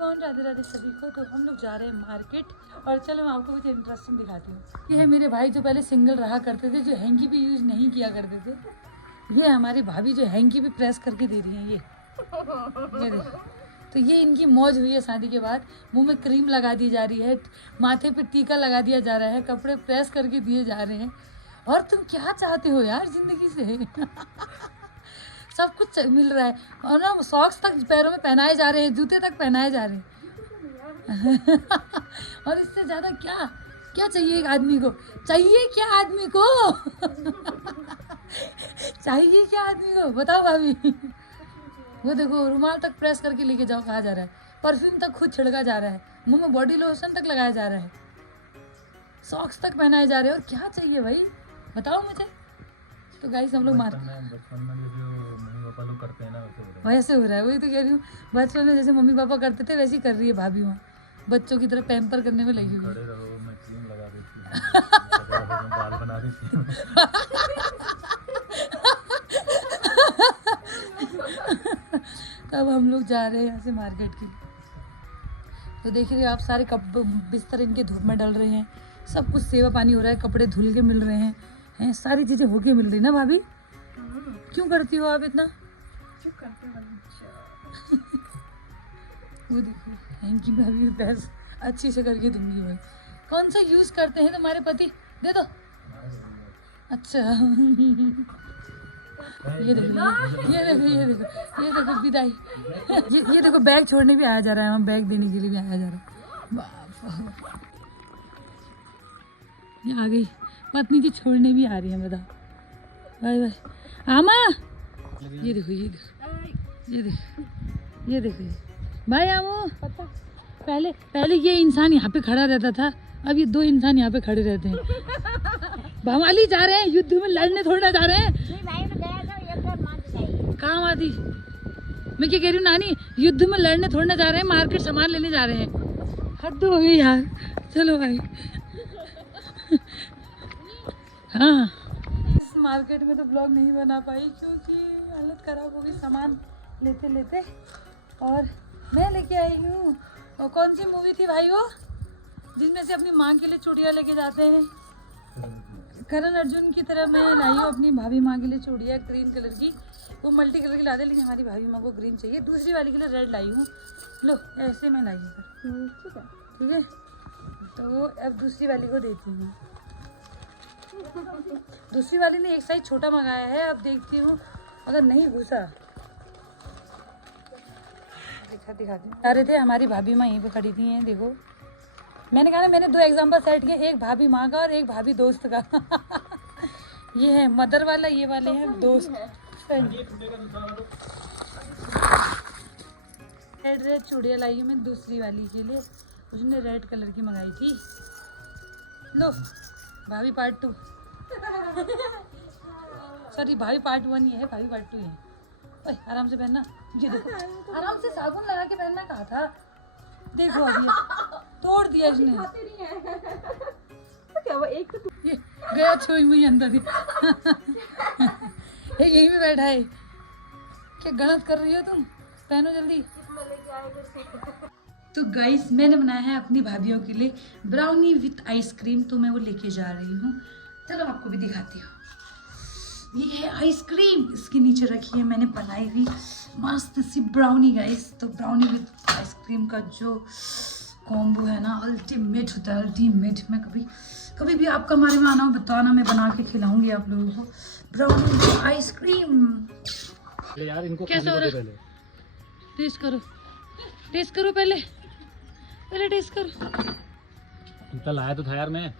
Everyone, Radhe Radhe सभी को। तो हम लोग जा रहे हैं मार्केट और चलो मैं आपको कुछ इंटरेस्टिंग दिखाती हूँ। ये है मेरे भाई जो पहले सिंगल रहा करते थे, जो हैंकी भी यूज़ नहीं किया करते थे। ये हमारी भाभी जो हैंकी भी प्रेस करके दे रही हैं। ये देखो, तो ये इनकी मौज हुई है शादी के बाद। मुंह में क्रीम लगा दी जा रही है, माथे पे टीका लगा दिया जा रहा है, कपड़े प्रेस करके दिए जा रहे हैं। और तुम क्या चाहते हो यार जिंदगी से? सब कुछ मिल रहा है और ना सॉक्स तक पैरों में पहनाए जा रहे हैं, जूते तक पहनाए जा रहे हैं। और इससे ज़्यादा क्या क्या चाहिए एक आदमी को? चाहिए क्या आदमी को? चाहिए क्या आदमी को? बताओ भाभी। वो देखो, रुमाल तक प्रेस करके लेके जाओ कहा जा रहा है, परफ्यूम तक खुद छिड़का जा रहा है, मुंह में बॉडी लोशन तक लगाया जा रहा है, सॉक्स तक पहनाए जा रहे हैं। और क्या चाहिए भाई, बताओ मुझे। तो गाइस हम लोग बचपन में जैसे मम्मी पापा लोग करते हैं ना, वैसे हो रहा है। वही तो कह रही हूँ, बचपन में जैसे मम्मी पापा करते थे वैसे ही कर रही है भाभी। वहाँ बच्चों की तरह पैम्पर करने में लगी हुई है। खड़े रहो, मैं क्रीम लगा देती हूँ, बाल बना देती हूँ। तब हम लोग जा रहे हैं यहाँ से मार्केट के लिए। तो देख रहे हो आप, सारे बिस्तर इनके धूप में डल रहे हैं, सब कुछ सेवा पानी हो रहा है, कपड़े धुल के मिल रहे हैं, सारी चीज़ें होके मिल रही ना भाभी। क्यों करती हो आप इतना? वो देखो, हैंकी भाभी प्रेस अच्छी से करके दूंगी भाई। कौन सा यूज़ करते हैं तुम्हारे पति? दे दो। अच्छा। ये देखो, ये देखो, ये देखो, ये देखो विदाई। ये देखो, बैग छोड़ने भी आया जा रहा है, हम बैग देने के लिए भी आया जा रहा है। ये आ गई पत्नी जी, छोड़ने भी आ रही है। बताओ, बाय बाय आमा। ये देखो, ये देखो, ये देखो, ये देखो, भाई आमू। पहले ये इंसान यहाँ पे खड़ा रहता था, अब ये दो इंसान यहाँ पे खड़े रहते हैं। भवाली जा रहे हैं, युद्ध में लड़ने थोड़ा जा रहे हैं। कहाँ आती? मैं क्या कह रही हूँ नानी, युद्ध में लड़ने थोड़ा जा रहे हैं, मार्केट सामान लेने जा रहे हैं। हद हो गई यार। चलो भाई। हाँ, इस मार्केट में तो ब्लॉग नहीं बना पाई क्योंकि हालत खराब हो गई सामान लेते लेते। और मैं लेके आई हूँ, और कौन सी मूवी थी भाई वो, जिसमें से अपनी माँ के लिए चूड़ियाँ लेके जाते हैं? करण अर्जुन की तरह मैं लाई हूँ अपनी भाभी माँ के लिए चूड़ियाँ, ग्रीन कलर की। वो मल्टी कलर की ला दे, लेकिन हमारी भाभी माँ को ग्रीन चाहिए। दूसरी वाली के लिए रेड लाई हूँ। लो, ऐसे मैं लाई हूँ। ठीक है, तो अब दूसरी वाली को देती हूँ। दूसरी वाली ने एक साइज छोटा मंगाया है, अब देखती हूँ अगर नहीं घुसा। दिखाती आ रहे थे, हमारी भाभी माँ यहीं पे खड़ी थी हैं। देखो, मैंने कहा ना, मैंने दो एग्जाम्पल सेट किए, एक भाभी माँ का और एक भाभी दोस्त का। ये है मदर वाला, ये वाले हैं दोस्त। रेड चूड़ियाँ लाई हूँ मैं दूसरी वाली के लिए, उसने रेड कलर की मंगाई थी। लो, भाभी पार्ट 2। सॉरी, भाभी पार्ट 1 ये है, भाभी पार्ट 2 है। ओए, आराम से पहनना। ये देखो, आराम से साबुन लगा के पहनना कहा था। देखो अभी तोड़ दिया इसने। क्या वो एक तो ये गया छोई मुझे अंदर ही। यहीं पे बैठा है। क्या गलत कर रही हो तुम? पहनो जल्दी। तो गाइस, मैंने बनाया है अपनी भाभीियों के लिए ब्राउनी विथ आइसक्रीम, तो मैं वो लेके जा रही हूँ। चलो आपको भी दिखाती हूँ। ये है आइसक्रीम, इसके नीचे रखी है मैंने बनाई हुई मस्त सी ब्राउनी गाइस। तो ब्राउनी विथ आइसक्रीम का जो कॉम्बो है ना, अल्टीमेट होता है, अल्टीमेट। मैं कभी भी आपका हमारे में आना हो बताना, मैं बना के खिलाऊंगी आप लोगों को ब्राउनी विथ आइसक्रीम। यार इनको कैसा हो रहा है? टेस्ट करो, टेस्ट करो, पहले टेस्ट करो। इतना लाया तो था यार मैं।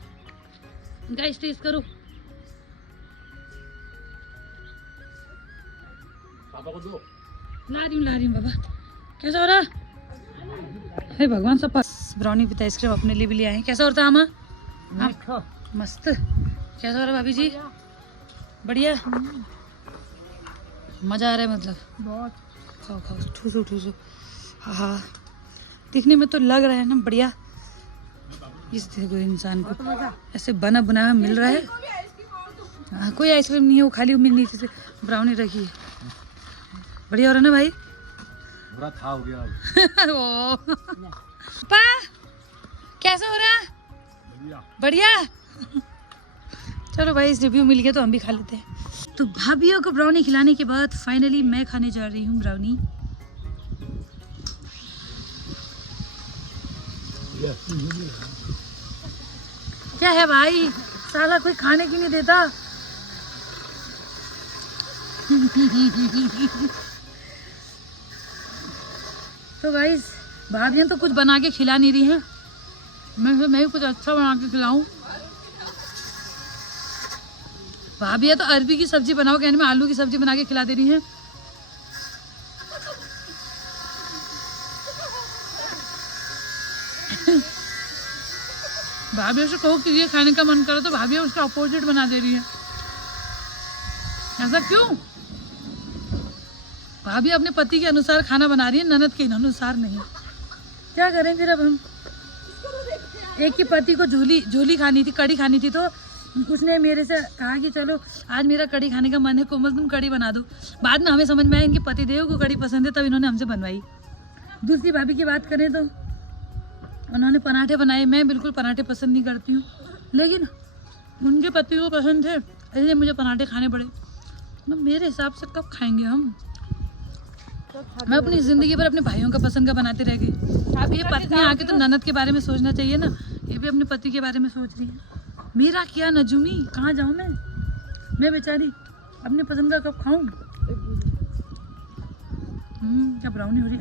गाइस टेस्ट करो। पापा को दो। ला रही हूँ बाबा। कैसा हो रहा? हे भगवान, सब ब्राउनी विद आइसक्रीम अपने लिए भी ले आए हैं। कैसा होता है आमा? मस्त। कैसा हो रहा भाभी जी? बढ़िया, मजा आ रहा है मतलब बहुत। खाओ खाओ, ठूसो ठूसो। हाँ, दिखने में तो लग रहा है ना बढ़िया। इस देखो, इंसान को ऐसे बना बनाया मिल रहा है। हाँ, कोई आइसक्रीम नहीं है, वो खाली नीचे से ब्राउनी रखी है। बढ़िया हो रहा है ना भाई? पूरा था हो गया ओ पा कैसा हो रहा है? बढ़िया। बढ़िया। चलो भाई इस रिव्यू मिल गया तो हम भी खा लेते हैं। तो भाभियों को ब्राउनी खिलाने के बाद फाइनली मैं खाने जा रही हूँ ब्राउनी। क्या है भाई, साला कोई खाने की नहीं देता। तो गाइस भाभियाँ तो कुछ बना के खिला नहीं रही हैं, मैं भी कुछ अच्छा बना के खिलाऊं। भाभियाँ तो अरबी की सब्जी बनाओ कहने में आलू की सब्जी बना के खिला दे रही हैं। भाभियों से कहो कि ये खाने का मन करे तो भाभियाँ उसका अपोजिट बना दे रही है। ऐसा क्यों? भाभी अपने पति के अनुसार खाना बना रही है, ननद के अनुसार नहीं। क्या करें फिर अब हम। एक के पति को झोली खानी थी, कड़ी खानी थी, तो उसने मेरे से कहा कि चलो आज मेरा कड़ी खाने का मन है कोमल, तुम कड़ी बना दो। बाद में हमें समझ में आया इनके पति देव को कड़ी पसंद है, तब इन्होंने हमसे बनवाई। दूसरी भाभी की बात करें तो उन्होंने पराठे बनाए। मैं बिल्कुल पराठे पसंद नहीं करती हूँ, लेकिन उनके पति को पसंद थे इसलिए मुझे पराठे खाने पड़े। तो मेरे हिसाब से कब खाएंगे हम। मैं अपनी ज़िंदगी भर अपने भाइयों का पसंद का बनाते रह गई। अब ये पत्नी आके तो ननद के बारे में सोचना चाहिए ना, ये भी अपने पति के बारे में सोच रही है। मेरा क्या नजूमी, कहाँ जाऊँ मैं बेचारी अपने पसंद का कब खाऊं। क्या ब्राउनी हो रही।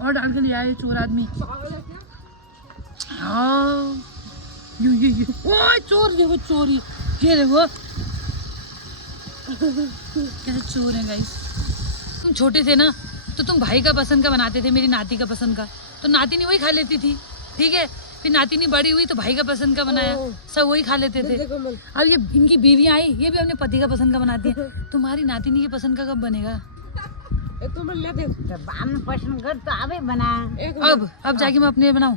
और डाल के ले आए चोर आदमी। हाँ ये ओ चोर, ये वो चोरी, ये देखो कैसे चोर है गाइस। तुम छोटे थे ना तो तुम भाई का पसंद का बनाते थे, मेरी नाती का पसंद का, तो नाती नहीं वही खा लेती थी, ठीक है। फिर नाती नहीं बड़ी हुई तो भाई का पसंद का बनाया, सब वही खा लेते थे। अब ये इनकी बीवी आई, ये भी अपने पति का पसंद का बनाती है। तुम्हारी नातिनी के पसंद का कब बनेगा? पसंद कर तो अभी बना। अब जाके मैं अपने बनाऊं?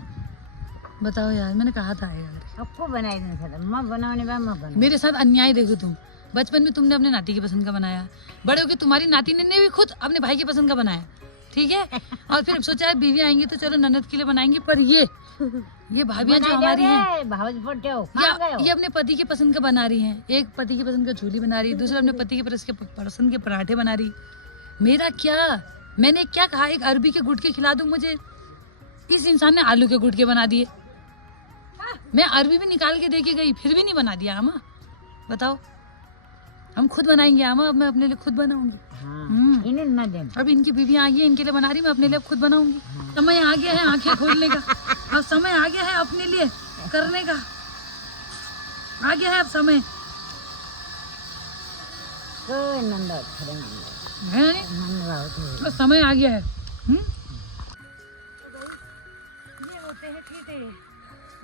बताओ यार, मैंने कहा था आपको बनाई नहीं सकता, मैं बनाने बना। मेरे साथ अन्याय देखो तुम। बचपन में तुमने अपने नाती की पसंद का बनाया, बड़े होके तुम्हारी नाती ने भी खुद अपने भाई के पसंद का बनाया, ठीक है। और फिर सोचा है बीवी आएंगी तो चलो ननद के लिए बनाएंगे, पर ये भाभियाँ जो हमारी हैं ये अपने पति के पसंद का बना रही हैं। एक पति के पसंद का झोली बना रही, दूसरा अपने पति के पसंद के पराठे बना रही। मेरा क्या, मैंने क्या कहा एक अरबी के गुटके खिला दूं मुझे, इस इंसान ने आलू के गुटके बना दिए। मैं अरबी भी निकाल के देके गई फिर भी नहीं बना दिया। आमा बताओ, हम खुद बनाएंगे आमा, अब मैं अपने लिए खुद बनाऊंगी। इन्हें न देना। अब इनकी बीवी आ गई है, इनके लिए बना रही, मैं अपने लिए खुद बनाऊंगी। समय आ गया है आंखें खोलने का, अब समय आ गया है अपने लिए करने का, आ गया है अब समय। है नहीं? अब समय आ गया है। ये होते हैं ठीठे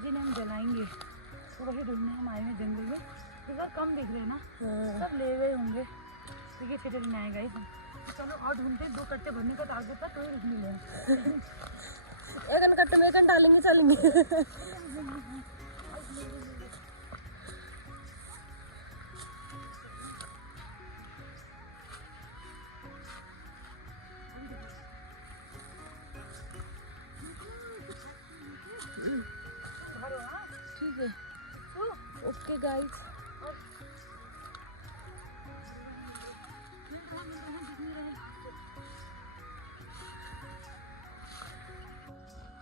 जिन्हें हम जलाएंगे, तो वही ढूंढने हम आए हैं जंगल में। इधर कम दिख रहे हैं ना, सब ले गए होंगे, ठीक है। फिर नहीं आएगा इधर, चलो और ढूंढते हैं। 2 कट्टे भरने का टारगेट था, तो ही मिले हैं। एक कट्टे में एक डालेंगे चलेंगे। ठीक है, ओके गाइस।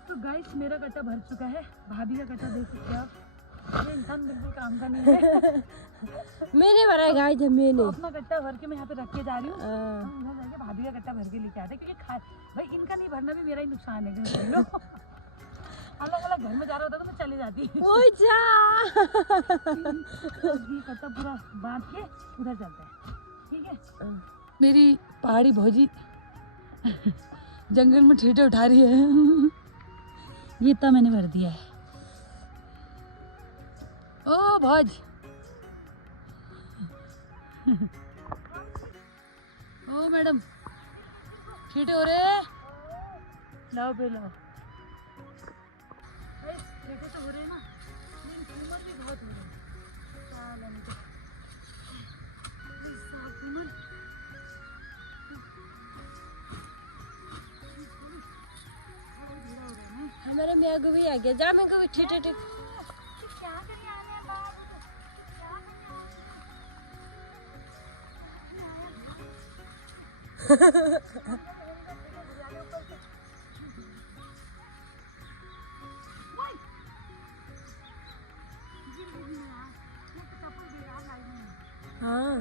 तो गाइस मेरा कट्टा भर चुका है, भाभी का कट्टा देख सकते हो आप। ये इंसान बिल्कुल काम का नहीं है। मैंने भरा गाइस, मैंने तो अपना कट्टा भर के मैं यहाँ पे रख के जा रही हूँ। हम इधर जाके भाभी का कट्टा भर के लेके आते, क्योंकि भाई इनका नहीं भरना भी मेरा ही नुकसान है, क्योंकि अलग अलग घर में जा रहा होता तो मैं चली जाती। ओए जा। ये कट्टा पूरा बांध के उधर चलता है, ठीक है। मेरी पहाड़ी भौजी जंगल में ठीठे उठा रही है। ये इतना मैंने भर दिया है। ओ भौज, ओ मैडम ठीठे हो रहे, लाओ पे लाओ। ठीठे तो हो रहे हैं ना, लेकिन उम्र भी बहुत हो रही है। मेरे मियाँ को भी आ गया जा मैं को ठीक ठीक हाँ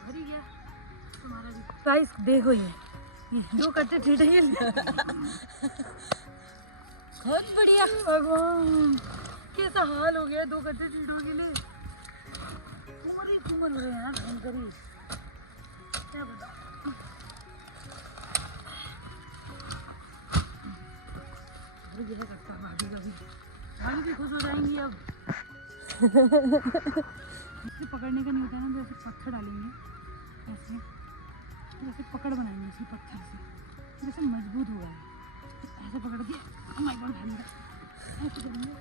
भरी गया तुम्हारा भी प्राइस देखो ये दो कट्टे ठीक है बहुत बढ़िया भगवान कैसा हाल हो गया दो कट्टे चीटों के लिए कुमर ही कुमर हो रहे हैं यार भयंकर ही क्या बताऊं यह करता भाभी का भी भाभी भी खुश हो जाएंगी अब इसे पकड़ने का नहीं होता ना तो ऐसे पत्थर डालेंगे ऐसे जैसे पकड़ बनाएंगे इसी पत्थर से जैसे मजबूत होगा ऐसे पकड़ के माय गॉड भाई ऐसे करेंगे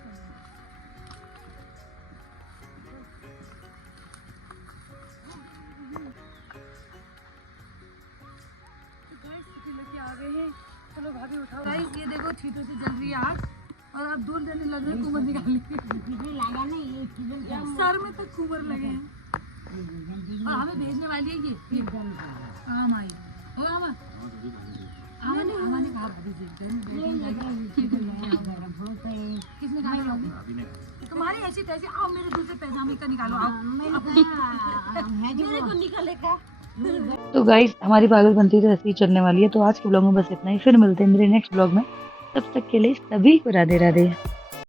आ गए हैं चलो भाभी उठाओ गाइस ये देखो छींटों से जल रही है आग और आप दूर जाने लग रहे कुमर निकालने लगा ना ये चीजें सर में तक कुमर लगे हैं और हमें भेजने वाली है ये आम आई ओ आमा आमा ने कहा भाभी जी किसने कहा तुम्हारी ऐसी तैसी आओ मेरे दूसरे पैजामे का निकालो आओ मेरे को निकालेगा तो गाइस हमारी पागलपंती तो ऐसे ही चलने वाली है। तो आज के ब्लॉग में बस इतना ही, फिर मिलते हैं मेरे नेक्स्ट ब्लॉग में। तब तक के लिए सभी को राधे राधे।